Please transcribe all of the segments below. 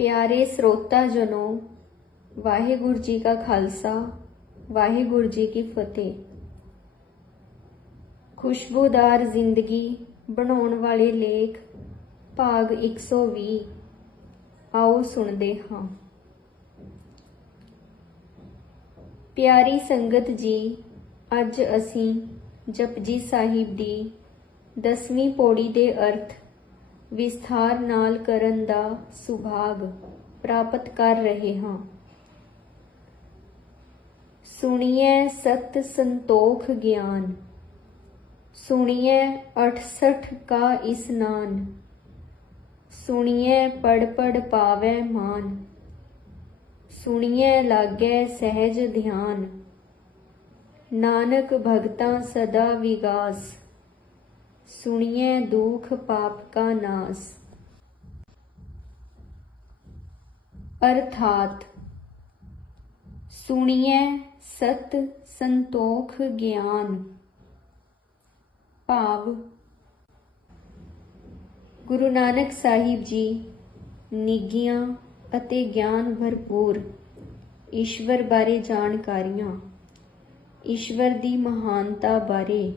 प्यारे श्रोता जनों, वाहिगुरु जी का खालसा, वाहिगुरु जी की फतेह। खुशबूदार जिंदगी बनाउण वाले लेख भाग 120 आओ सुनते हाँ। प्यारी संगत जी, अज असीं जपजी साहिब दी 10वीं पौड़ी दे अर्थ विस्तार नाल करन दा सुभाग प्राप्त कर रहे हाँ। सुनिए सत संतोख ज्ञान, सुनिए 68 का स्नान, सुनिए पढ़ पढ़ पावै मान, सुनिए लागै सहज ध्यान। नानक भगतां सदा विगास, सुनिए दुख पाप का नाश। अर्थात सुनिए सत संतोख ज्ञान। भाव गुरु नानक साहिब जी निगियां ਅਤੇ ਗਿਆਨ ਭਰਪੂਰ ਈਸ਼ਵਰ ਬਾਰੇ ਜਾਣਕਾਰੀਆਂ, ਈਸ਼ਵਰ ਦੀ ਮਹਾਨਤਾ ਬਾਰੇ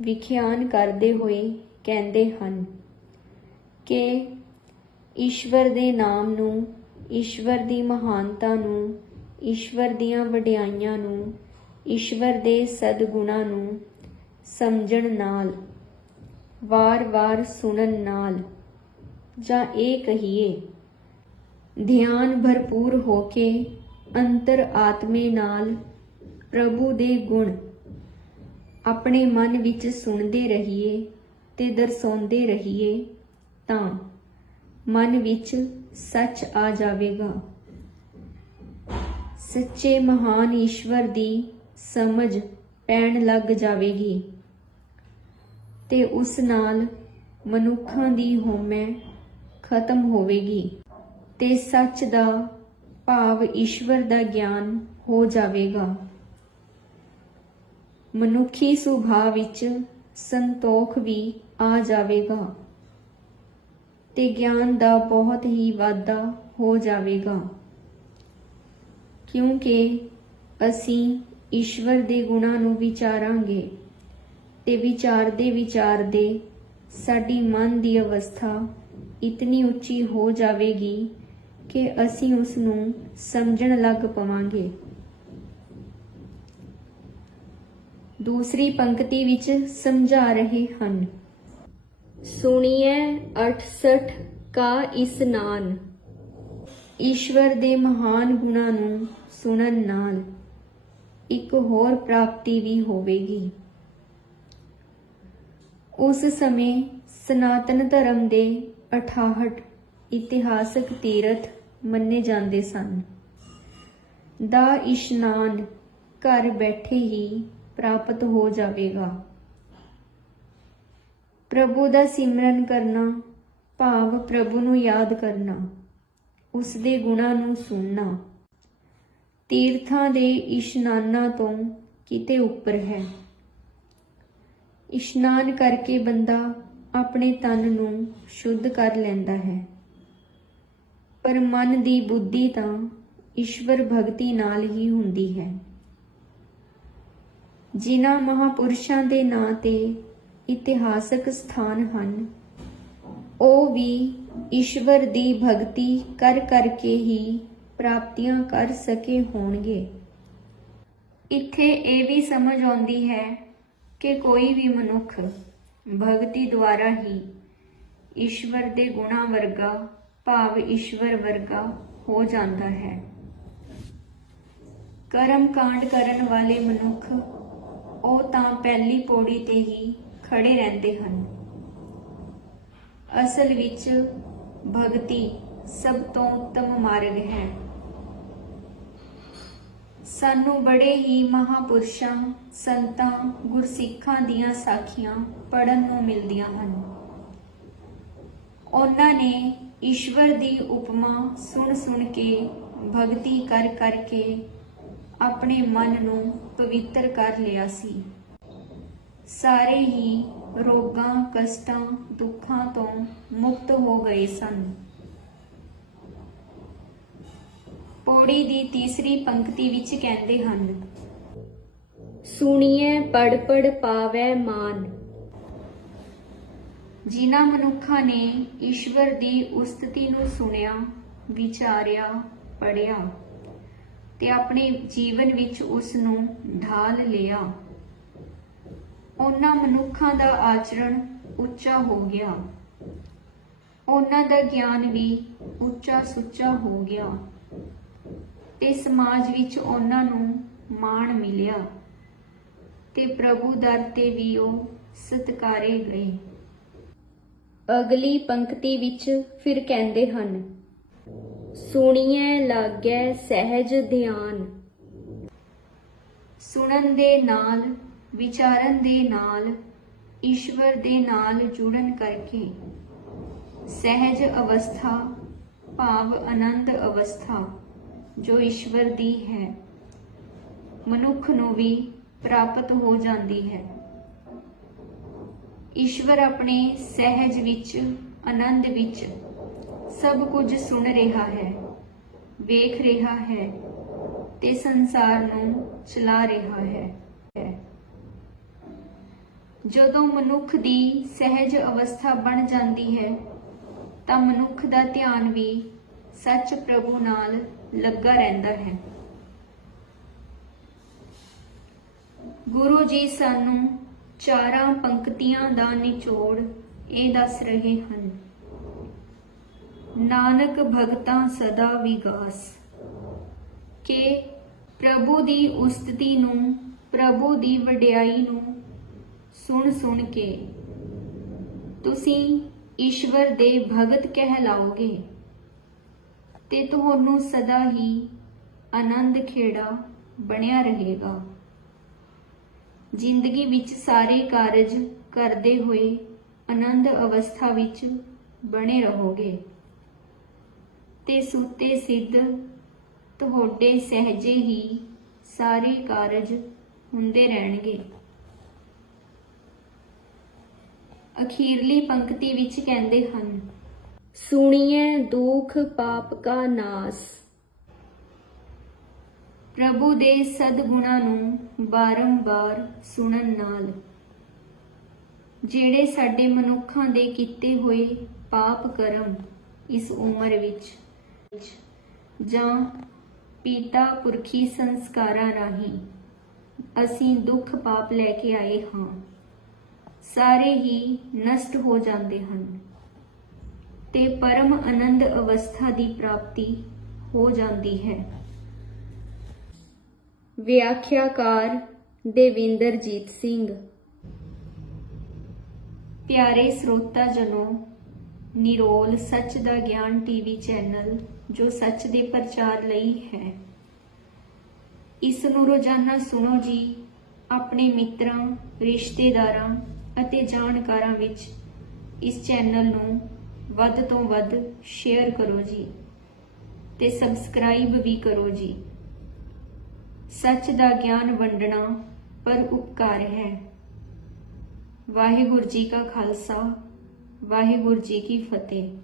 ਵਿਖਿਆਨ ਕਰਦੇ ਹੋਏ ਕਹਿੰਦੇ ਹਨ ਕਿ ਈਸ਼ਵਰ ਦੇ ਨਾਮ ਨੂੰ, ਈਸ਼ਵਰ ਦੀ ਮਹਾਨਤਾ ਨੂੰ, ਈਸ਼ਵਰ ਦੀਆਂ ਵਡਿਆਈਆਂ ਨੂੰ, ਈਸ਼ਵਰ ਦੇ ਸਦਗੁਣਾਂ ਨੂੰ ਸਮਝਣ ਨਾਲ, ਵਾਰ-ਵਾਰ ਸੁਣਨ ਨਾਲ, ਜਾਂ ਇਹ ਕਹੀਏ ਧਿਆਨ ਭਰਪੂਰ ਹੋ ਕੇ ਅੰਤਰ ਆਤਮੇ ਨਾਲ ਪ੍ਰਭੂ ਦੇ ਗੁਣ ਆਪਣੇ ਮਨ ਵਿੱਚ ਸੁਣਦੇ ਰਹੀਏ ਤੇ ਦਰਸਾਉਂਦੇ ਰਹੀਏ ਤਾਂ ਮਨ ਵਿੱਚ ਸੱਚ ਆ ਜਾਵੇਗਾ। ਸੱਚੇ ਮਹਾਨ ਈਸ਼ਵਰ ਦੀ ਸਮਝ ਪੈਣ ਲੱਗ ਜਾਵੇਗੀ ਤੇ ਉਸ ਨਾਲ ਮਨੁੱਖਾਂ ਦੀ ਹਉਮੈ ਖਤਮ ਹੋਵੇਗੀ ਤੇ ਸੱਚ ਦਾ ਭਾਵ ਈਸ਼ਵਰ ਦਾ ਗਿਆਨ ਹੋ ਜਾਵੇਗਾ। ਮਨੁੱਖੀ ਸੁਭਾਅ ਵਿੱਚ ਸੰਤੋਖ ਵੀ ਆ ਜਾਵੇਗਾ ਤੇ ਗਿਆਨ ਦਾ ਬਹੁਤ ਹੀ ਵਾਧਾ ਹੋ ਜਾਵੇਗਾ, ਕਿਉਂਕਿ ਅਸੀਂ ਈਸ਼ਵਰ ਦੇ ਗੁਣਾਂ ਨੂੰ ਵਿਚਾਰਾਂਗੇ ਤੇ ਵਿਚਾਰਦੇ ਸਾਡੀ ਮਨ ਦੀ ਅਵਸਥਾ ਇਤਨੀ ਉੱਚੀ ਹੋ ਜਾਵੇਗੀ ਕਿ ਅਸੀਂ ਉਸ ਨੂੰ ਸਮਝਣ ਲੱਗ ਪਵਾਂਗੇ। दूसरी पंक्ति विच समझा रहे हन, सुनिए 68 का स्नान। ईश्वर दे महान गुणां नूं सुनन नाल एक होर प्राप्ति भी होवेगी। उस समय सनातन धर्म दे 68 इतिहासक तीरथ मन्ने जांदे सन। दा इशनान घर बैठे ही प्राप्त हो जावेगा। प्रभु ਦਾ ਸਿਮਰਨ ਕਰਨਾ ਭਾਵ ਪ੍ਰਭੂ ਨੂੰ ਯਾਦ ਕਰਨਾ, ਉਸ ਦੇ ਗੁਣਾਂ ਨੂੰ ਸੁਣਨਾ ਤੀਰਥਾਂ ਦੇ ਇਸ਼ਨਾਨਾਂ ਤੋਂ ਕਿਤੇ ਉੱਪਰ ਹੈ। ਇਸ਼ਨਾਨ ਕਰਕੇ ਬੰਦਾ ਆਪਣੇ ਤਨ ਨੂੰ ਸ਼ੁੱਧ ਕਰ ਲੈਂਦਾ ਹੈ, ਪਰ ਮਨ ਦੀ ਬੁੱਧੀ ਤਾਂ ਈਸ਼ਵਰ ਭਗਤੀ ਨਾਲ ਹੀ ਹੁੰਦੀ ਹੈ। ਜਿਨ੍ਹਾਂ ਮਹਾਂਪੁਰਸ਼ਾਂ ਦੇ ਨਾਂ ਤੇ ਇਤਿਹਾਸਕ ਸਥਾਨ ਹਨ, ਉਹ ਵੀ ਈਸ਼ਵਰ ਦੀ ਭਗਤੀ ਕਰ ਕਰਕੇ ਹੀ ਪ੍ਰਾਪਤੀਆਂ ਕਰ ਸਕੇ ਹੋਣਗੇ। ਇੱਥੇ ਇਹ ਵੀ ਸਮਝ ਆਉਂਦੀ ਹੈ ਕਿ ਕੋਈ ਵੀ ਮਨੁੱਖ ਭਗਤੀ ਦੁਆਰਾ ਹੀ ਈਸ਼ਵਰ ਦੇ ਗੁਣਾਂ ਵਰਗਾ ਭਾਵ ਈਸ਼ਵਰ ਵਰਗਾ ਹੋ ਜਾਂਦਾ ਹੈ। ਕਰਮ ਕਾਂਡ ਕਰਨ ਵਾਲੇ ਮਨੁੱਖ ਉਹ ਤਾਂ ਪਹਿਲੀ ਪੌੜੀ ਤੇ ਹੀ ਖੜੇ ਰਹਿੰਦੇ ਹਨ। ਅਸਲ ਵਿੱਚ ਭਗਤੀ ਸਭ ਤੋਂ ਉੱਤਮ ਮਾਰਗ ਹੈ। ਸਾਨੂੰ ਬੜੇ ਹੀ ਮਹਾਂਪੁਰਸ਼ਾਂ, ਸੰਤਾਂ, ਗੁਰਸਿੱਖਾਂ ਦੀਆਂ ਸਾਖੀਆਂ ਪੜ੍ਹਨ ਨੂੰ ਮਿਲਦੀਆਂ ਹਨ। ਉਹਨਾਂ ਨੇ ਈਸ਼ਵਰ ਦੀ ਉਪਮਾ ਸੁਣ ਸੁਣ ਕੇ, ਭਗਤੀ ਕਰ ਕਰਕੇ ਆਪਣੇ ਮਨ ਨੂੰ ਪਵਿੱਤਰ ਕਰ ਲਿਆ ਸੀ। ਸਾਰੇ ਹੀ ਰੋਗਾਂ, ਕਸ਼ਟਾਂ, ਦੁੱਖਾਂ ਤੋਂ ਮੁਕਤ ਹੋ ਗਏ ਸਨ। ਪੌੜੀ ਦੀ ਤੀਸਰੀ ਪੰਕਤੀ ਵਿੱਚ ਕਹਿੰਦੇ ਹਨ, ਸੁਣੀਐ ਪੜ ਪੜ ਪਾਵੈ ਮਾਨ। ਜਿਨ੍ਹਾਂ ਮਨੁੱਖਾਂ ਨੇ ਈਸ਼ਵਰ ਦੀ ਉਸਤਤੀ ਨੂੰ ਸੁਣਿਆ, ਵਿਚਾਰਿਆ, ਪੜ੍ਹਿਆ ਤੇ ਆਪਣੇ ਜੀਵਨ ਵਿੱਚ ਉਸ ਨੂੰ ਢਾਲ ਲਿਆ, ਉਹਨਾਂ ਮਨੁੱਖਾਂ ਦਾ ਆਚਰਣ ਉੱਚਾ ਹੋ ਗਿਆ, ਉਹਨਾਂ ਦਾ ਗਿਆਨ ਵੀ ਉੱਚਾ ਸੁੱਚਾ ਹੋ ਗਿਆ ਤੇ ਸਮਾਜ ਵਿੱਚ ਉਹਨਾਂ ਨੂੰ ਮਾਣ ਮਿਲਿਆ ਤੇ ਪ੍ਰਭੂ ਦਰ ਤੇ ਵੀ ਉਹ ਸਤਿਕਾਰੇ ਗਏ। ਅਗਲੀ ਪੰਕਤੀ ਵਿੱਚ ਫਿਰ ਕਹਿੰਦੇ ਹਨ, ਸੁਣੀਐ ਲਾਗੈ ਸਹਿਜ ਧਿਆਨ। ਸੁਣਨ ਦੇ ਨਾਲ, ਵਿਚਾਰਨ ਦੇ ਨਾਲ, ਈਸ਼ਵਰ ਦੇ ਨਾਲ ਜੁੜਨ ਕਰਕੇ ਸਹਿਜ ਅਵਸਥਾ ਭਾਵ ਆਨੰਦ ਅਵਸਥਾ ਜੋ ਈਸ਼ਵਰ ਦੀ ਹੈ, ਮਨੁੱਖ ਨੂੰ ਵੀ ਪ੍ਰਾਪਤ ਹੋ ਜਾਂਦੀ ਹੈ। ਈਸ਼ਵਰ ਆਪਣੇ ਸਹਿਜ ਵਿੱਚ, ਆਨੰਦ ਵਿੱਚ ਸਭ ਕੁਝ ਸੁਣ ਰਿਹਾ ਹੈ, ਵੇਖ ਰਿਹਾ ਹੈ ਤੇ ਸੰਸਾਰ ਨੂੰ ਚਲਾ ਰਿਹਾ ਹੈ। ਜਦੋਂ ਮਨੁੱਖ ਦੀ ਸਹਿਜ ਅਵਸਥਾ ਬਣ ਜਾਂਦੀ ਹੈ ਤਾਂ ਮਨੁੱਖ ਦਾ ਧਿਆਨ ਵੀ ਸੱਚ ਪ੍ਰਭੂ ਨਾਲ ਲੱਗਾ ਰਹਿੰਦਾ ਹੈ। ਗੁਰੂ ਜੀ ਸਾਨੂੰ ਚਾਰਾਂ ਪੰਕਤੀਆਂ ਦਾ ਨਿਚੋੜ ਇਹ ਦੱਸ ਰਹੇ ਹਨ, ਨਾਨਕ ਭਗਤਾਂ ਸਦਾ ਵਿਗਾਸ, ਕਿ ਪ੍ਰਭੂ ਦੀ ਉਸਤਤੀ ਨੂੰ, ਪ੍ਰਭੂ ਦੀ ਵਡਿਆਈ ਨੂੰ ਸੁਣ ਸੁਣ ਕੇ ਤੁਸੀਂ ਈਸ਼ਵਰ ਦੇ ਭਗਤ ਕਹਿਲਾਓਗੇ ਤੇ ਤੁਹਾਨੂੰ ਸਦਾ ਹੀ ਆਨੰਦ ਖੇੜਾ ਬਣਿਆ ਰਹੇਗਾ। ਜ਼ਿੰਦਗੀ ਵਿੱਚ ਸਾਰੇ ਕਾਰਜ ਕਰਦੇ ਹੋਏ ਆਨੰਦ ਅਵਸਥਾ ਵਿੱਚ ਬਣੇ ਰਹੋਗੇ ਤੇ ਸੁੱਤੇ ਸਿੱਧ ਤੁਹਾਡੇ ਸਹਿਜੇ ਹੀ ਸਾਰੇ ਕਾਰਜ ਹੁੰਦੇ ਰਹਿਣਗੇ। ਅਖੀਰਲੀ ਪੰਕਤੀ ਵਿੱਚ ਕਹਿੰਦੇ ਹਨ, ਸੁਣੀਐ ਦੁਖ ਪਾਪ ਕਾ ਨਾਸ। ਪ੍ਰਭੂ ਦੇ ਸਦਗੁਣਾਂ ਨੂੰ ਬਾਰੰਬਾਰ ਸੁਣਨ ਨਾਲ ਜਿਹੜੇ ਸਾਡੇ ਮਨੁੱਖਾਂ ਦੇ ਕੀਤੇ ਹੋਏ ਪਾਪ ਕਰਮ ਇਸ ਉਮਰ ਵਿੱਚ ਜਾਂ ਪਿਤਾ ਪੁਰਖੀ ਸੰਸਕਾਰਾਂ ਰਾਹੀਂ ਅਸੀਂ ਦੁੱਖ ਪਾਪ ਲੈ ਕੇ ਆਏ ਹਾਂ, ਸਾਰੇ ਹੀ ਨਸ਼ਟ ਹੋ ਜਾਂਦੇ ਹਨ ਤੇ ਪਰਮ ਆਨੰਦ ਅਵਸਥਾ ਦੀ ਪ੍ਰਾਪਤੀ ਹੋ ਜਾਂਦੀ ਹੈ। ਵਿਆਖਿਆਕਾਰ ਦੇਵਿੰਦਰਜੀਤ ਸਿੰਘ। ਪਿਆਰੇ ਸਰੋਤਾ ਜਨੋ, ਨਿਰੋਲ ਸੱਚ ਦਾ ਗਿਆਨ ਟੀਵੀ ਚੈਨਲ ਜੋ ਸੱਚ ਦੇ ਪ੍ਰਚਾਰ ਲਈ ਹੈ, ਇਸ ਨੂੰ ਰੋਜ਼ਾਨਾ ਸੁਣੋ ਜੀ। ਆਪਣੇ ਮਿੱਤਰਾਂ, ਰਿਸ਼ਤੇਦਾਰਾਂ ਅਤੇ ਜਾਣਕਾਰਾਂ ਵਿੱਚ ਇਸ ਚੈਨਲ ਨੂੰ ਵੱਧ ਤੋਂ ਵੱਧ ਸ਼ੇਅਰ ਕਰੋ ਜੀ ਤੇ ਸਬਸਕ੍ਰਾਈਬ ਵੀ ਕਰੋ ਜੀ। ਸੱਚ ਦਾ ਗਿਆਨ ਵੰਡਣਾ ਪਰ ਉਪਕਾਰ ਹੈ। ਵਾਹਿਗੁਰੂ ਜੀ ਕਾ ਖਾਲਸਾ, ਵਾਹਿਗੁਰੂ ਜੀ ਕੀ ਫਤਿਹ।